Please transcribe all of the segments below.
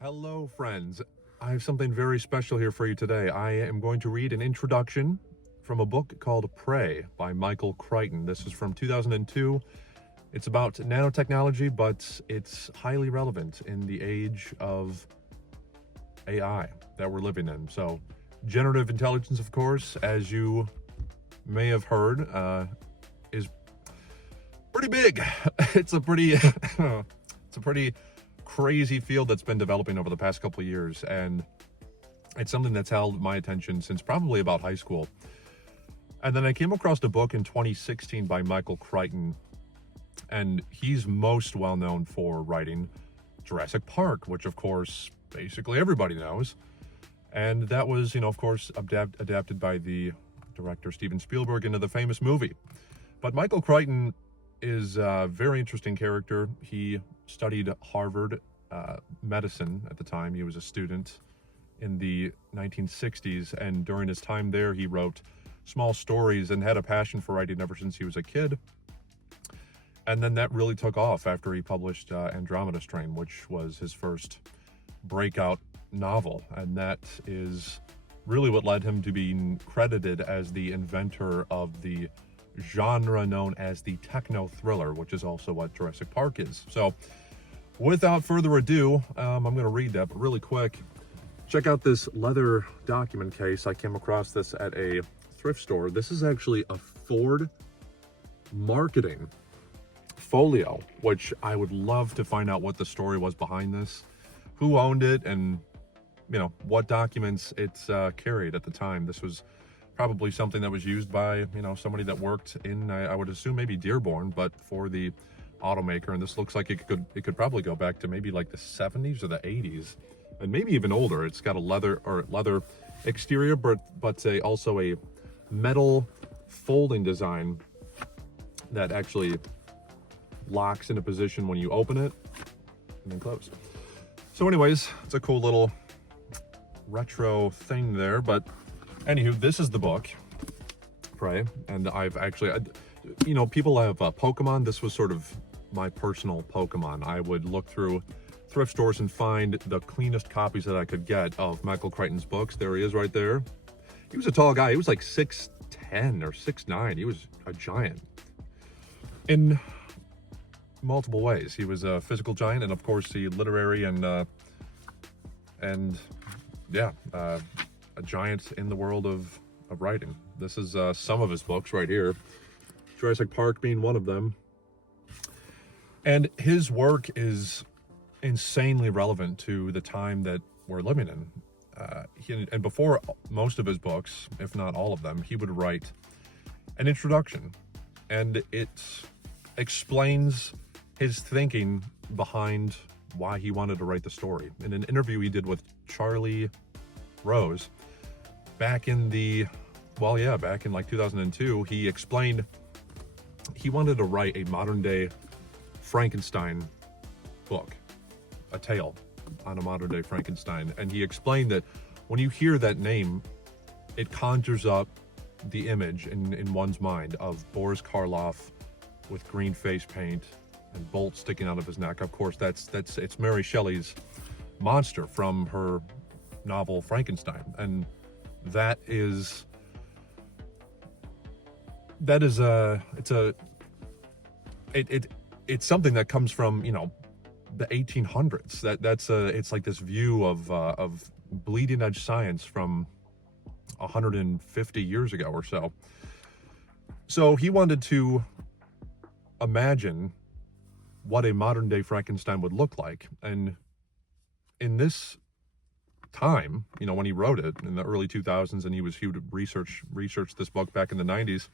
Hello, friends. I have something very special here for you today. I am going to read an introduction from a book called Prey by Michael Crichton. This is from 2002. It's about nanotechnology, but it's highly relevant in the age of AI that we're living in. So, generative intelligence, of course, as you may have heard, is pretty big. It's a pretty, it's a pretty crazy field that's been developing over the past couple of years, and it's something that's held my attention since probably about high school. And then I came across a book in 2016 by Michael Crichton, and he's most well known for writing Jurassic Park, which of course basically everybody knows. And that was, of course, adapted by the director Steven Spielberg into the famous movie. But Michael Crichton is a very interesting character. He studied Harvard medicine at the time. He was a student in the 1960s, and during his time there, he wrote small stories and had a passion for writing ever since he was a kid. And then that really took off after he published Andromeda Strain, which was his first breakout novel. And that is really what led him to being credited as the inventor of the genre known as the techno thriller, which is also what Jurassic Park is. So without further ado, I'm going to read that, but really quick, check out this leather document case. I came across this at a thrift store. This is actually a Ford marketing folio, which I would love to find out what the story was behind this, who owned it, and what documents it's carried at the time. This was probably something that was used by somebody that worked in I would assume maybe Dearborn, but for the automaker. And this looks like it could probably go back to maybe like the 70s or the 80s, and maybe even older. It's got a leather exterior, but also a metal folding design that actually locks into position when you open it and then close. So anyways, it's a cool little retro thing there. But anywho, this is the book, Prey, and I've actually, people have Pokemon. This was sort of my personal Pokemon. I would look through thrift stores and find the cleanest copies that I could get of Michael Crichton's books. There he is right there. He was a tall guy. He was like 6'10" or 6'9". He was a giant in multiple ways. He was a physical giant, and of course the literary and a giant in the world of writing. This is some of his books right here, Jurassic Park being one of them. And his work is insanely relevant to the time that we're living in. And before most of his books, if not all of them, he would write an introduction, and it explains his thinking behind why he wanted to write the story. In an interview he did with Charlie Rose back in like 2002, he explained he wanted to write a modern day Frankenstein book, a tale on a modern day Frankenstein. And he explained that when you hear that name, it conjures up the image in one's mind of Boris Karloff with green face paint and bolts sticking out of his neck. Of course, it's Mary Shelley's monster from her novel Frankenstein, and it's something that comes from the 1800s. It's like this view of bleeding edge science from 150 years ago or so. So he wanted to imagine what a modern day Frankenstein would look like. And in this time, when he wrote it in the early 2000s, and he would research this book back in the 90s,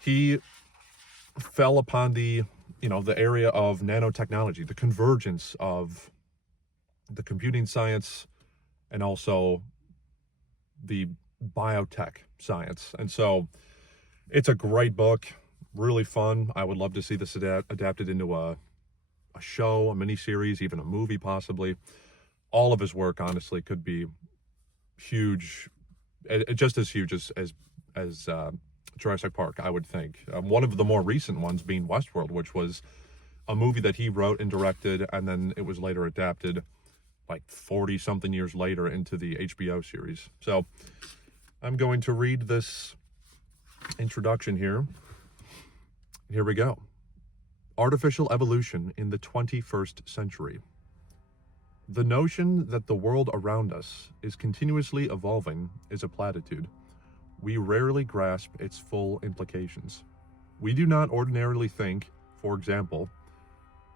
he fell upon the area of nanotechnology, the convergence of the computing science and also the biotech science. And so it's a great book, really fun. I would love to see this adapted into a show, a miniseries, even a movie possibly. All of his work, honestly, could be huge, just as huge as Jurassic Park, I would think. One of the more recent ones being Westworld, which was a movie that he wrote and directed, and then it was later adapted like 40 something years later into the HBO series. So I'm going to read this introduction here. Here we go. Artificial evolution in the 21st century. The notion that the world around us is continuously evolving is a platitude. We rarely grasp its full implications. We do not ordinarily think, for example,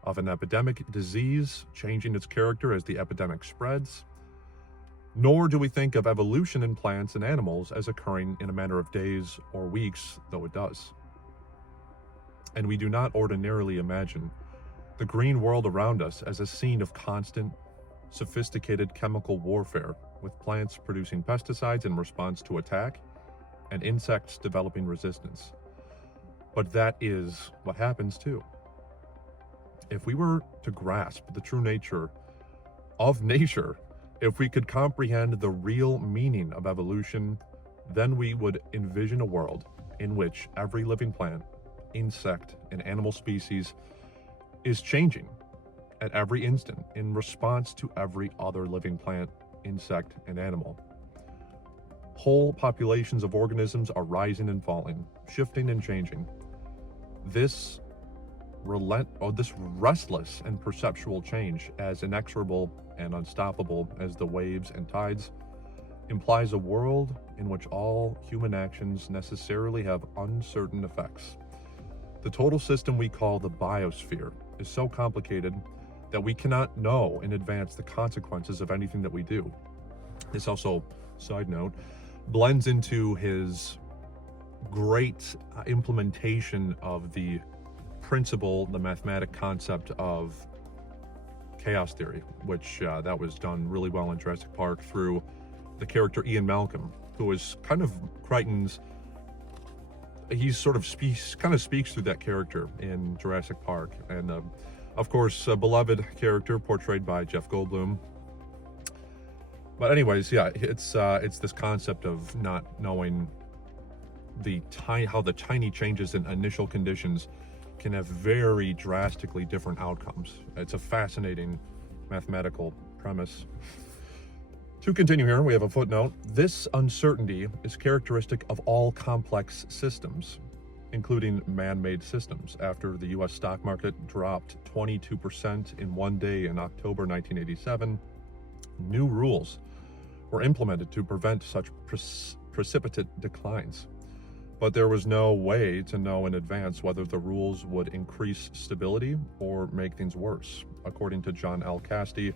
of an epidemic disease changing its character as the epidemic spreads, nor do we think of evolution in plants and animals as occurring in a matter of days or weeks, though it does. And we do not ordinarily imagine the green world around us as a scene of constant, sophisticated chemical warfare, with plants producing pesticides in response to attack and insects developing resistance. But that is what happens too. If we were to grasp the true nature of nature, if we could comprehend the real meaning of evolution, then we would envision a world in which every living plant, insect, and animal species is changing at every instant in response to every other living plant, insect, and animal. Whole populations of organisms are rising and falling, shifting and changing. This restless and perceptual change, as inexorable and unstoppable as the waves and tides, implies a world in which all human actions necessarily have uncertain effects. The total system we call the biosphere is so complicated that we cannot know in advance the consequences of anything that we do. This also, side note, blends into his great implementation of the principle, the mathematic concept of chaos theory, which that was done really well in Jurassic Park through the character Ian Malcolm, who is kind of Crichton's, he sort of speaks through that character in Jurassic Park. And of course, a beloved character portrayed by Jeff Goldblum. But anyways, yeah, it's this concept of not knowing how the tiny changes in initial conditions can have very drastically different outcomes. It's a fascinating mathematical premise. To continue here, we have a footnote. This uncertainty is characteristic of all complex systems, including man-made systems. After the U.S. stock market dropped 22% in one day in October 1987, new rules were implemented to prevent such precipitate declines. But there was no way to know in advance whether the rules would increase stability or make things worse. According to John L. Casty,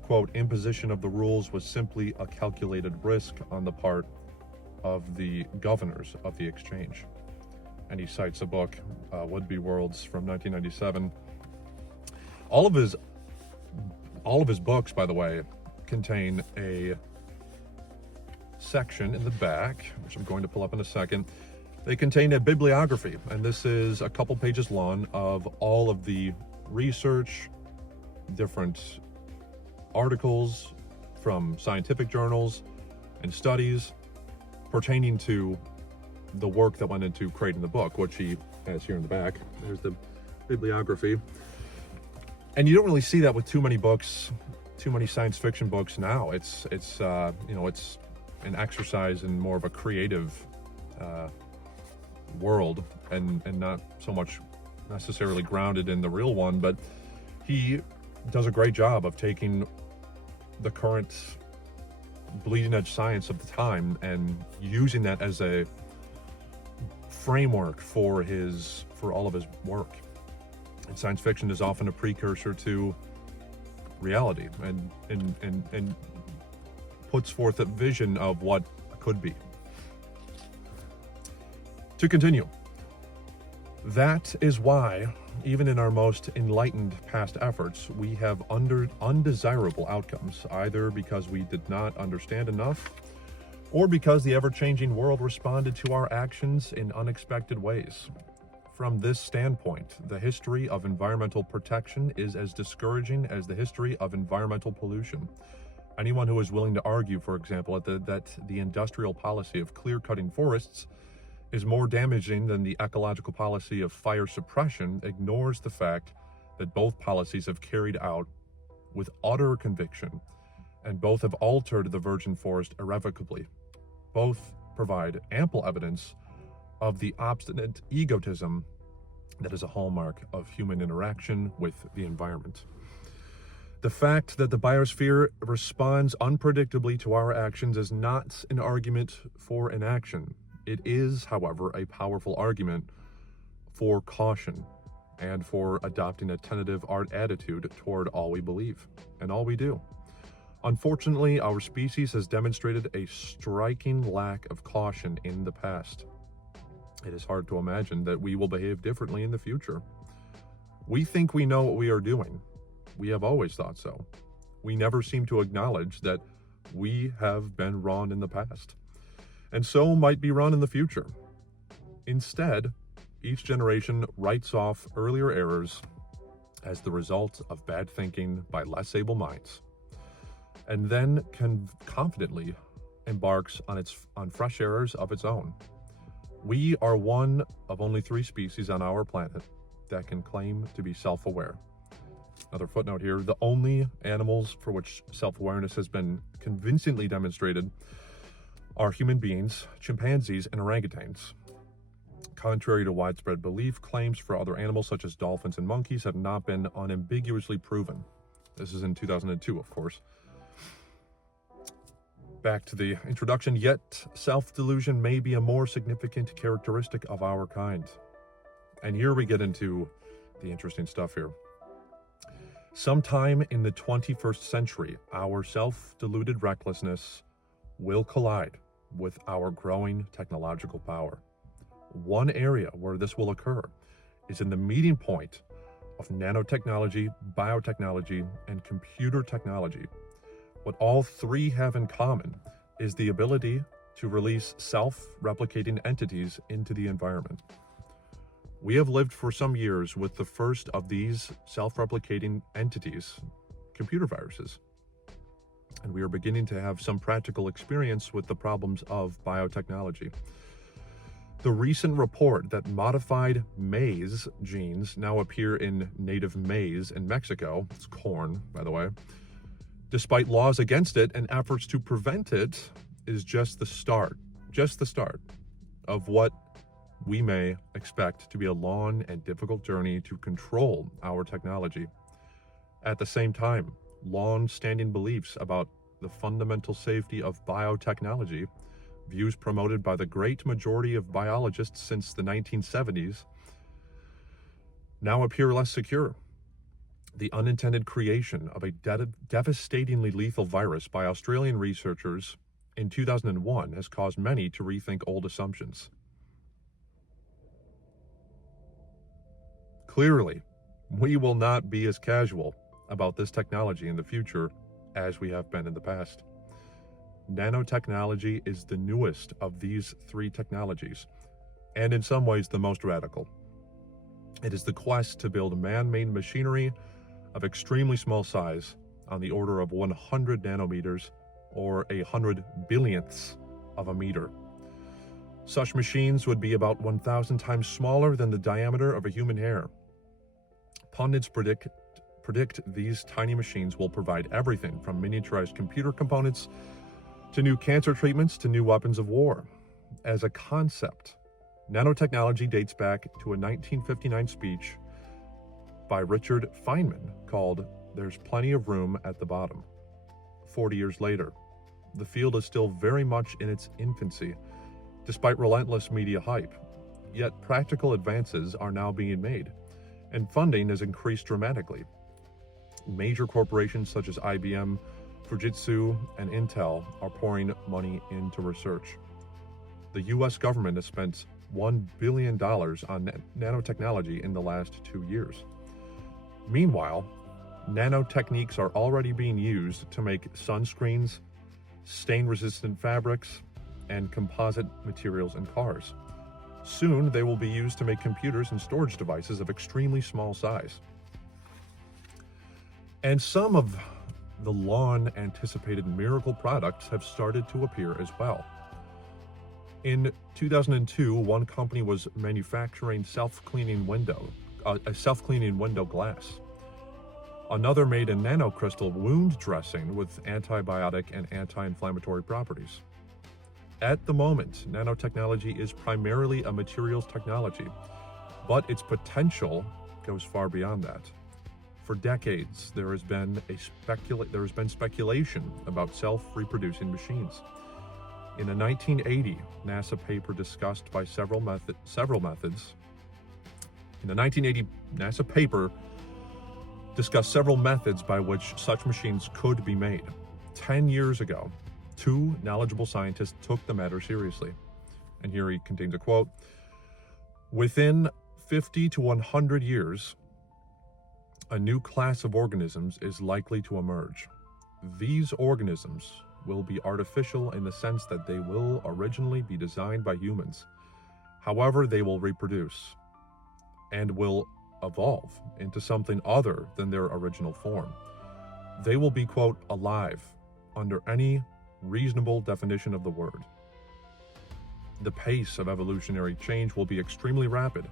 quote, imposition of the rules was simply a calculated risk on the part of the governors of the exchange. And he cites a book, Would-Be Worlds, from 1997. All of his books, by the way, contain a section in the back, which I'm going to pull up in a second. They contain a bibliography, and this is a couple pages long of all of the research, different articles from scientific journals and studies pertaining to the work that went into creating the book, which he has here in the back. There's the bibliography. And you don't really see that with too many books, too many science fiction books now. It's an exercise in more of a creative world and not so much necessarily grounded in the real one, but he does a great job of taking the current bleeding edge science of the time and using that as a framework for all of his work. And science fiction is often a precursor to reality and puts forth a vision of what could be. To continue, that is why, even in our most enlightened past efforts, we have undesirable outcomes, either because we did not understand enough, or because the ever-changing world responded to our actions in unexpected ways. From this standpoint, the history of environmental protection is as discouraging as the history of environmental pollution. Anyone who is willing to argue, for example, that the industrial policy of clear-cutting forests is more damaging than the ecological policy of fire suppression ignores the fact that both policies have carried out with utter conviction, and both have altered the virgin forest irrevocably. Both provide ample evidence of the obstinate egotism that is a hallmark of human interaction with the environment. The fact that the biosphere responds unpredictably to our actions is not an argument for inaction. It is, however, a powerful argument for caution and for adopting a tentative art attitude toward all we believe and all we do. Unfortunately, our species has demonstrated a striking lack of caution in the past. It is hard to imagine that we will behave differently in the future. We think we know what we are doing. We have always thought so. We never seem to acknowledge that we have been wrong in the past, and so might be wrong in the future. Instead, each generation writes off earlier errors as the result of bad thinking by less able minds, and then confidently embarks on fresh errors of its own. We are one of only 3 species on our planet that can claim to be self-aware. Another footnote here, the only animals for which self-awareness has been convincingly demonstrated are human beings, chimpanzees, and orangutans. Contrary to widespread belief, claims for other animals such as dolphins and monkeys have not been unambiguously proven. This is in 2002, of course. Back to the introduction, yet self-delusion may be a more significant characteristic of our kind. And here we get into the interesting stuff here. Sometime in the 21st century, our self-deluded recklessness will collide with our growing technological power. One area where this will occur is in the meeting point of nanotechnology, biotechnology, and computer technology. What all 3 have in common is the ability to release self-replicating entities into the environment. We have lived for some years with the first of these self-replicating entities, computer viruses, and we are beginning to have some practical experience with the problems of biotechnology. The recent report that modified maize genes now appear in native maize in Mexico, it's corn, by the way, despite laws against it and efforts to prevent it, is just the start of what we may expect to be a long and difficult journey to control our technology. At the same time, long-standing beliefs about the fundamental safety of biotechnology, views promoted by the great majority of biologists since the 1970s, now appear less secure. The unintended creation of a devastatingly lethal virus by Australian researchers in 2001 has caused many to rethink old assumptions. Clearly, we will not be as casual about this technology in the future as we have been in the past. Nanotechnology is the newest of these 3 technologies, and in some ways the most radical. It is the quest to build man-made machinery of extremely small size, on the order of 100 nanometers, or 100 billionths of a meter. Such machines would be about 1,000 times smaller than the diameter of a human hair. Pundits predict these tiny machines will provide everything from miniaturized computer components to new cancer treatments to new weapons of war. As a concept, nanotechnology dates back to a 1959 speech by Richard Feynman called "There's Plenty of Room at the Bottom." 40 years later, the field is still very much in its infancy, despite relentless media hype. Yet practical advances are now being made, and funding has increased dramatically. Major corporations such as IBM, Fujitsu, and Intel are pouring money into research. The US government has spent $1 billion on nanotechnology in the last 2 years. Meanwhile, nanotechniques are already being used to make sunscreens, stain-resistant fabrics, and composite materials in cars. Soon, they will be used to make computers and storage devices of extremely small size. And some of the long-anticipated miracle products have started to appear as well. In 2002, one company was manufacturing a self-cleaning window glass. Another made a nanocrystal wound dressing with antibiotic and anti-inflammatory properties. At the moment, nanotechnology is primarily a materials technology, but its potential goes far beyond that. For decades, there has been speculation about self-reproducing machines. In a 1980 NASA paper discussed by several methods. In the 1980 NASA paper discussed several methods by which such machines could be made. 10 years ago, two knowledgeable scientists took the matter seriously. And here he contains a quote: "Within 50 to 100 years, a new class of organisms is likely to emerge. These organisms will be artificial in the sense that they will originally be designed by humans. However, they will reproduce and will evolve into something other than their original form. They will be, quote, alive under any reasonable definition of the word. The pace of evolutionary change will be extremely rapid.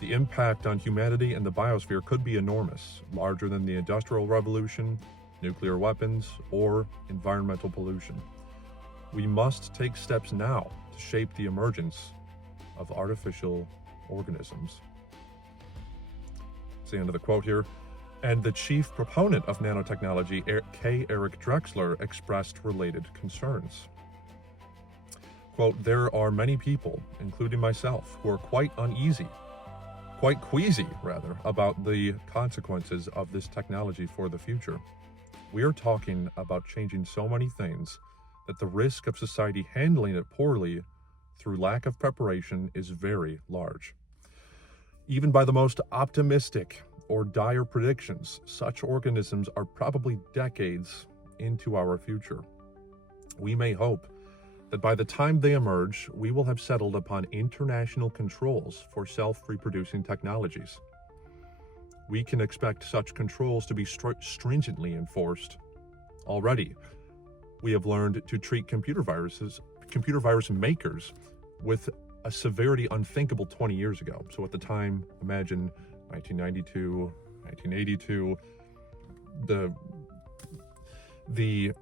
The impact on humanity and the biosphere could be enormous, larger than the Industrial Revolution, nuclear weapons, or environmental pollution. We must take steps now to shape the emergence of artificial organisms." That's the end of the quote here. And the chief proponent of nanotechnology, K. Eric Drexler, expressed related concerns. Quote, "There are many people, including myself, who are quite queasy about the consequences of this technology for the future. We are talking about changing so many things that the risk of society handling it poorly through lack of preparation is very large. Even by the most optimistic or dire predictions, such organisms are probably decades into our future. We may hope that by the time they emerge, we will have settled upon international controls for self-reproducing technologies. We can expect such controls to be stringently enforced. Already, we have learned to treat computer virus makers with a severity unthinkable 20 years ago. So at the time, imagine 1992, 1982, the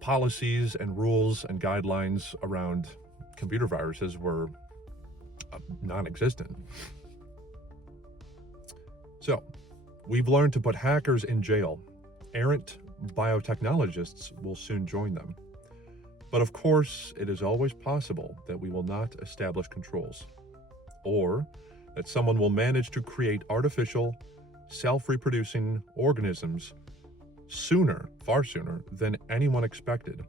policies and rules and guidelines around computer viruses were non-existent. So, we've learned to put hackers in jail. Errant biotechnologists will soon join them. But of course, it is always possible that we will not establish controls, or that someone will manage to create artificial, self-reproducing organisms far sooner than anyone expected.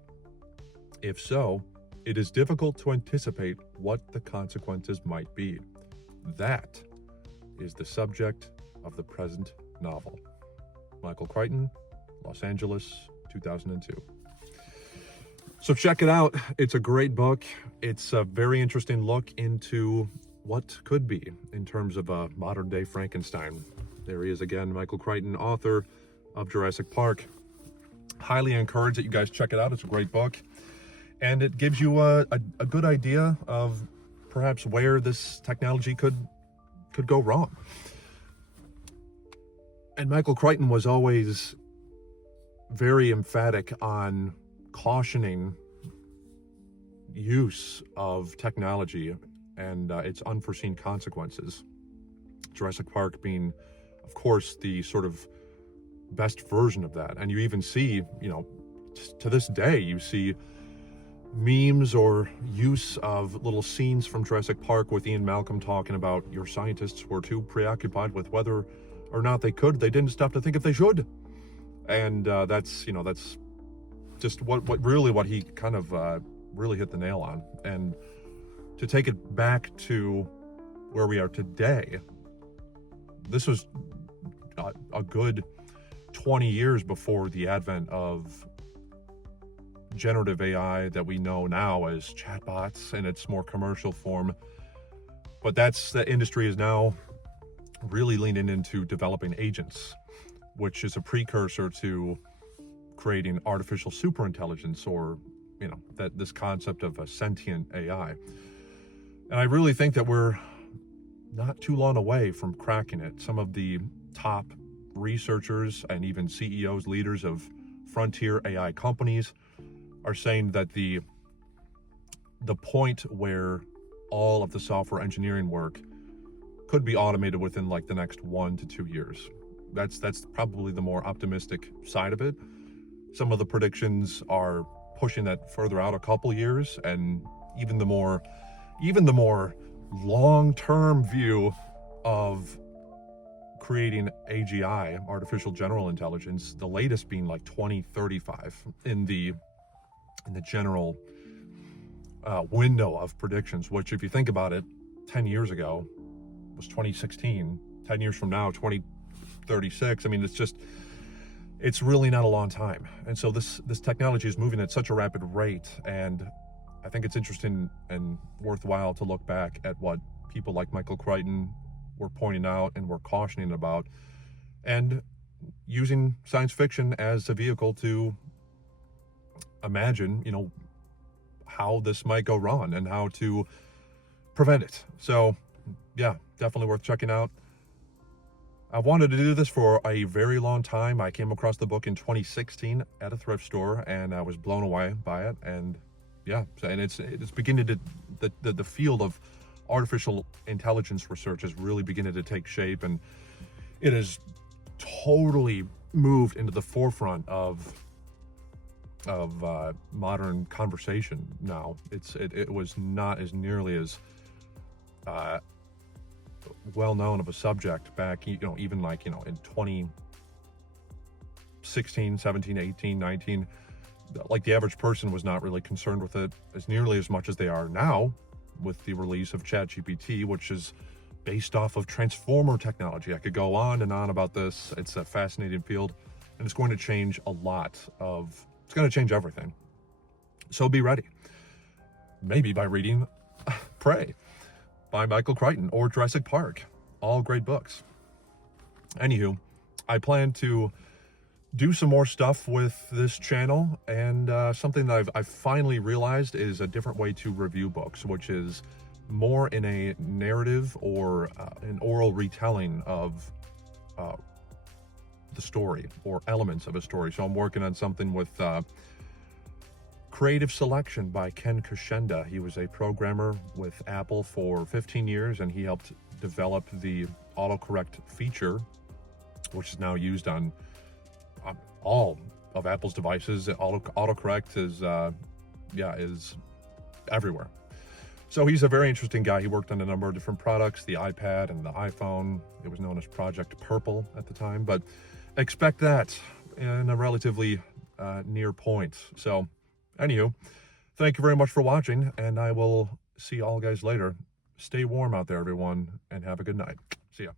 If so, it is difficult to anticipate what the consequences might be. That is the subject of the present novel." Michael Crichton, Los Angeles, 2002. So check it out. It's a great book. It's a very interesting look into what could be in terms of a modern-day Frankenstein. There he is again, Michael Crichton, author of Jurassic Park. Highly encourage that you guys check it out. It's a great book. And it gives you a good idea of perhaps where this technology could go wrong. And Michael Crichton was always very emphatic on cautioning use of technology and its unforeseen consequences. Jurassic Park being, of course, the sort of best version of that. And you even see, to this day, you see memes or use of little scenes from Jurassic Park with Ian Malcolm talking about your scientists were too preoccupied with whether or not they didn't stop to think if they should. And that's just what he kind of really hit the nail on. And to take it back to where we are today, this was a good 20 years before the advent of generative AI that we know now as chatbots in its more commercial form. But the industry is now really leaning into developing agents, which is a precursor to creating artificial superintelligence, or that this concept of a sentient AI. And I really think that we're not too long away from cracking it. Some of the top researchers and even CEOs, leaders of frontier AI companies are saying that the point where all of the software engineering work could be automated within like the next 1 to 2 years. That's probably the more optimistic side of it. Some of the predictions are pushing that further out a couple years, and even the more long-term view of creating AGI, artificial general intelligence, the latest being like 2035 in the general window of predictions, which if you think about it, 10 years ago was 2016. 10 years from now, 2036. I mean, it's really not a long time. And so this technology is moving at such a rapid rate, and I think it's interesting and worthwhile to look back at what people like Michael Crichton were pointing out and were cautioning about, and using science fiction as a vehicle to imagine, how this might go wrong and how to prevent it. So yeah, definitely worth checking out. I've wanted to do this for a very long time. I came across the book in 2016 at a thrift store, and I was blown away by it. And yeah, and it's beginning to, the field of artificial intelligence research is really beginning to take shape, and it has totally moved into the forefront of modern conversation now. It was not as nearly as well known of a subject back, even like, in 2016, 17, 18, 19. Like the average person was not really concerned with it as nearly as much as they are now with the release of ChatGPT, which is based off of transformer technology. I could go on and on about this. It's a fascinating field, and it's going to change a lot it's going to change everything. So be ready. Maybe by reading Prey by Michael Crichton or Jurassic Park. All great books. Anywho, I plan to do some more stuff with this channel, and something that I've finally realized is a different way to review books, which is more in a narrative or an oral retelling of the story or elements of a story. So I'm working on something with Creative Selection by Ken Kushenda. He was a programmer with Apple for 15 years, and he helped develop the autocorrect feature, which is now used on all of Apple's devices. Autocorrect is everywhere. So he's a very interesting guy. He worked on a number of different products, the iPad and the iPhone. It was known as Project Purple at the time, but expect that in a relatively near point. So anywho, thank you very much for watching, and I will see all guys later. Stay warm out there, everyone, and have a good night. See ya.